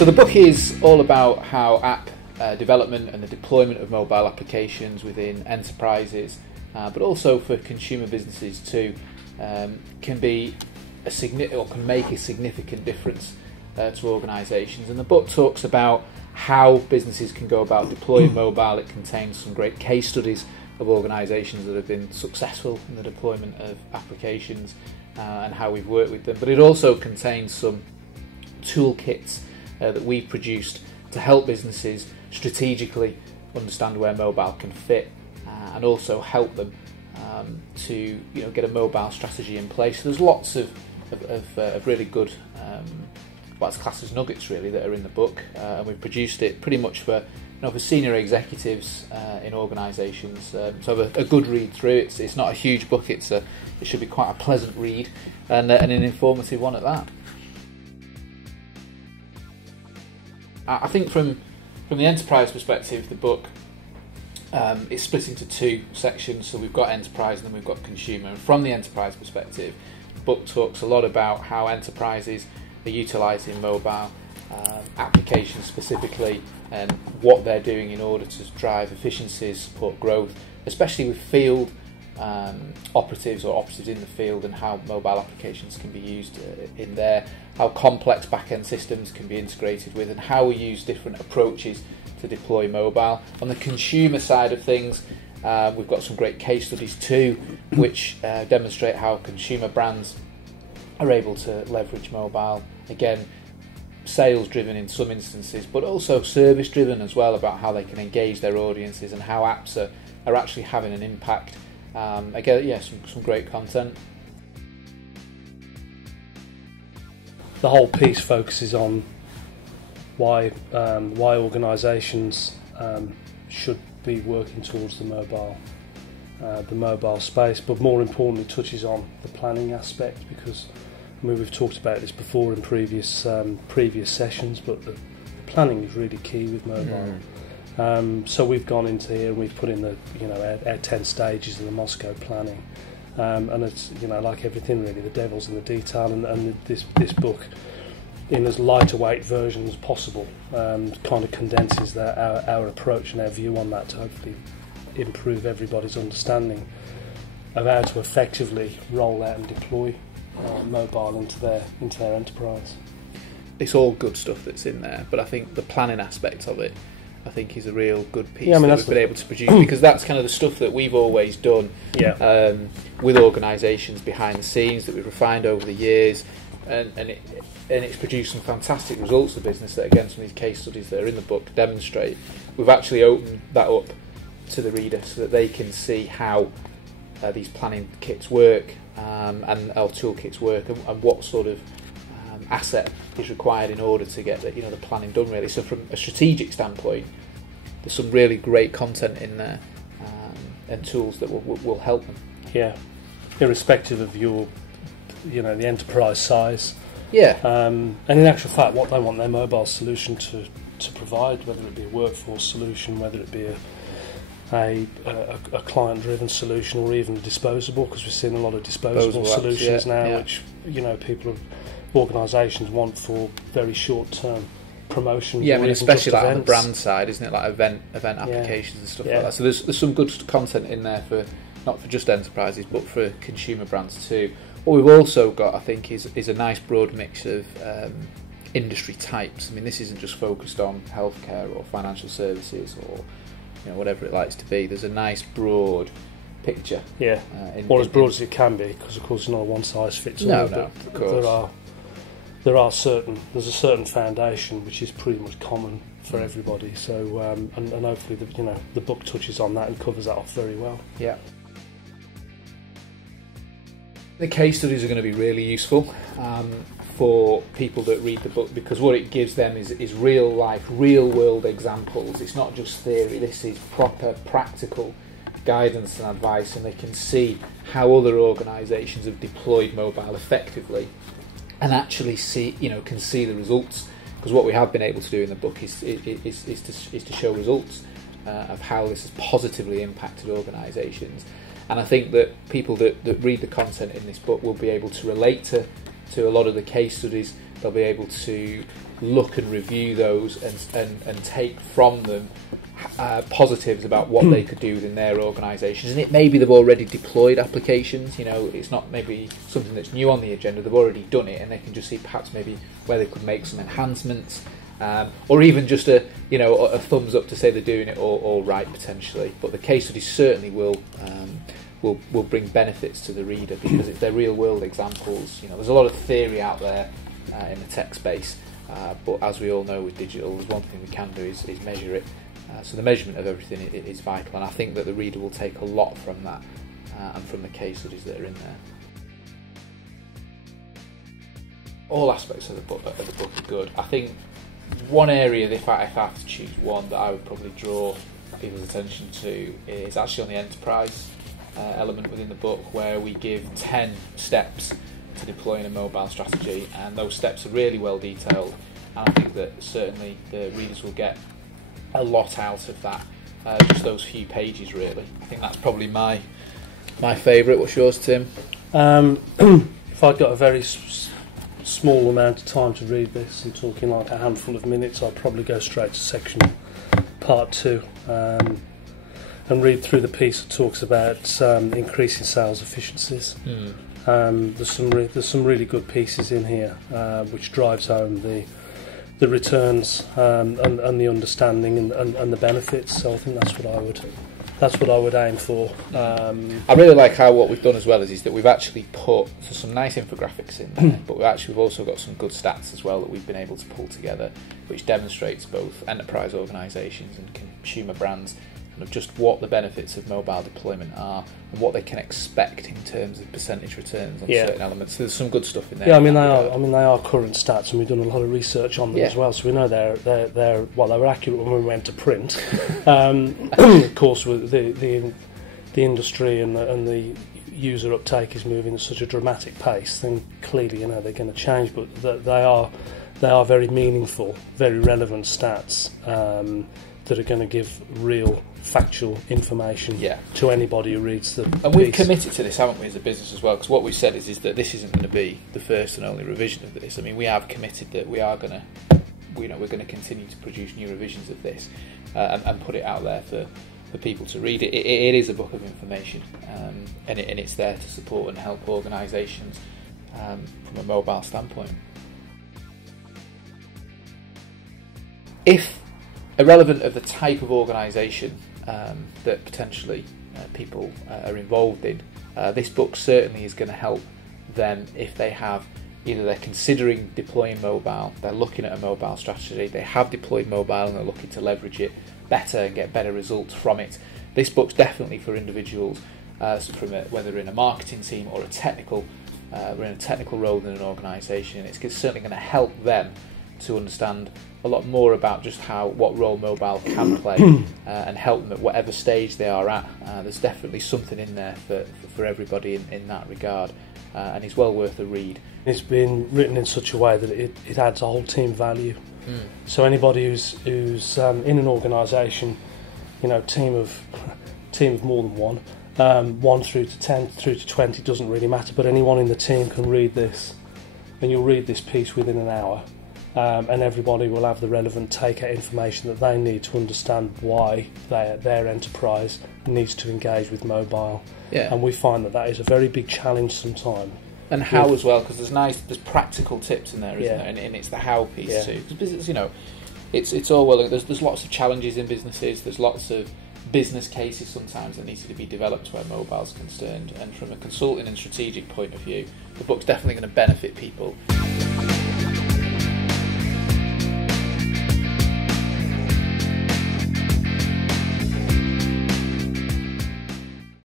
So the book is all about how app development and the deployment of mobile applications within enterprises, but also for consumer businesses too, can be a can make a significant difference to organisations. And the book talks about how businesses can go about deploying mobile. It contains some great case studies of organisations that have been successful in the deployment of applications and how we've worked with them. But it also contains some toolkits that we've produced to help businesses strategically understand where mobile can fit and also help them to get a mobile strategy in place. So there's lots of really good what's classed as nuggets really that are in the book, and we've produced it pretty much for for senior executives in organisations. So have a good read through. It's not a huge book. It should be quite a pleasant read and an informative one at that. I think from the enterprise perspective, the book is split into two sections. So we've got enterprise and then we've got consumer. And from the enterprise perspective, the book talks a lot about how enterprises are utilising mobile applications specifically and what they're doing in order to drive efficiencies, support growth, especially with field operatives or operatives in the field, and how mobile applications can be used in there, how complex back-end systems can be integrated with, and how we use different approaches to deploy mobile. On the consumer side of things, we've got some great case studies too, which demonstrate how consumer brands are able to leverage mobile. Again, sales driven in some instances, but also service driven as well, about how they can engage their audiences and how apps are actually having an impact. Again, some great content. The whole piece focuses on why organisations should be working towards the mobile space, but more importantly touches on the planning aspect, because we've talked about this before in previous sessions, but the planning is really key with mobile. So we've gone into here and we've put in our 10 stages of the Moscow planning, and it's like everything really, the devil's in the detail, and this book, in as lighter weight version as possible, kind of condenses our approach and our view on that to hopefully improve everybody's understanding of how to effectively roll out and deploy mobile into their enterprise. It's all good stuff that's in there, but I think the planning aspect of it, I think, is a real good piece that we've been able to produce, because that's kind of the stuff that we've always done with organisations behind the scenes, that we've refined over the years, and it's produced some fantastic results for business that, again, some of these case studies that are in the book demonstrate. We've actually opened that up to the reader so that they can see how these planning kits work and our toolkits work, and what sort of asset is required in order to get the planning done really. So from a strategic standpoint, there's some really great content in there, and tools that will help them. Yeah, irrespective of your the enterprise size. Yeah. And in actual fact, what they want their mobile solution to provide, whether it be a workforce solution, whether it be a client-driven solution, or even disposable, because we're seeing a lot of disposable solutions now, which organisations want for very short-term promotion. Yeah, I mean, especially like on the brand side, isn't it? Like event applications and stuff like that. So there's some good content in there for not for just enterprises, but for consumer brands too. What we've also got, I think, is a nice broad mix of industry types. I mean, this isn't just focused on healthcare or financial services or whatever it likes to be. There's a nice broad picture. Yeah, or as broad as it can be, because of course not one size fits all. No, of course. There's a certain foundation which is pretty much common for everybody. So and hopefully the book touches on that and covers that off very well. Yeah. The case studies are going to be really useful for people that read the book, because what it gives them is real life, real world examples. It's not just theory. This is proper practical guidance and advice, and they can see how other organisations have deployed mobile effectively and actually can see the results. Because what we have been able to do in the book is to show results of how this has positively impacted organisations. And I think that people that read the content in this book will be able to relate to a lot of the case studies they'll be able to look and review those and take from them positives about what they could do within their organisations. And it maybe they've already deployed applications, it's not maybe something that's new on the agenda, they've already done it, and they can just see perhaps maybe where they could make some enhancements, or even just a thumbs up to say they're doing it all right potentially. But the case studies certainly will bring benefits to the reader, because it's their real world examples. There's a lot of theory out there in the tech space, but as we all know with digital, there's one thing we can do is measure it. So the measurement of everything is vital, and I think that the reader will take a lot from that and from the case studies that are in there. All aspects of the book are good. I think one area, if I have to choose one, that I would probably draw people's attention to is actually on the enterprise element within the book, where we give 10 steps to deploying a mobile strategy, and those steps are really well detailed, and I think that certainly the readers will get a lot out of that, just those few pages really. I think that's probably my favourite. What's yours, Tim? If I've got a very small amount of time to read this, I'm talking like a handful of minutes, I'll probably go straight to section part 2 and read through the piece that talks about increasing sales efficiencies. There's some really good pieces in here which drives home the returns and the understanding and the benefits. So I think that's what I would aim for. I really like how what we've done as well is that we've actually put some nice infographics in there, but we've also got some good stats as well that we've been able to pull together, which demonstrates both enterprise organisations and consumer brands of just what the benefits of mobile deployment are and what they can expect in terms of percentage returns on certain elements. So there's some good stuff in there. Yeah, they are current stats, and we've done a lot of research on them as well. So we know they were accurate when we went to print. Of course, with the industry and the user uptake is moving at such a dramatic pace, then clearly they're going to change. But they are very meaningful, very relevant stats that are going to give real factual information to anybody who reads the And we've committed to this, haven't we, as a business as well? Because what we've said is that this isn't going to be the first and only revision of this. I mean, we have committed that we are going to, we're going to continue to produce new revisions of this and put it out there for people to read. It is a book of information, and it's there to support and help organisations from a mobile standpoint. If irrelevant of the type of organisation that potentially people are involved in, this book certainly is going to help them if they have either they're considering deploying mobile, they're looking at a mobile strategy, they have deployed mobile and they're looking to leverage it better and get better results from it. This book's definitely for individuals, whether in a marketing team or we're in a technical role in an organisation. It's certainly going to help them to understand a lot more about just what role mobile can play and help them at whatever stage they are at. There's definitely something in there for everybody in that regard, and it's well worth a read. It's been written in such a way that it adds a whole team value. So anybody who's in an organisation, team of more than one, 1 through to 10 through to 20 doesn't really matter, but anyone in the team can read this, and you'll read this piece within an hour. And everybody will have the relevant take-out information that they need to understand why their enterprise needs to engage with mobile. Yeah. And we find that is a very big challenge sometimes. And how as well, because there's practical tips in there, isn't there? And it's the how piece too. Because business, it's all well. There's lots of challenges in businesses. There's lots of business cases sometimes that needs to be developed where mobile's concerned. And from a consulting and strategic point of view, the book's definitely going to benefit people.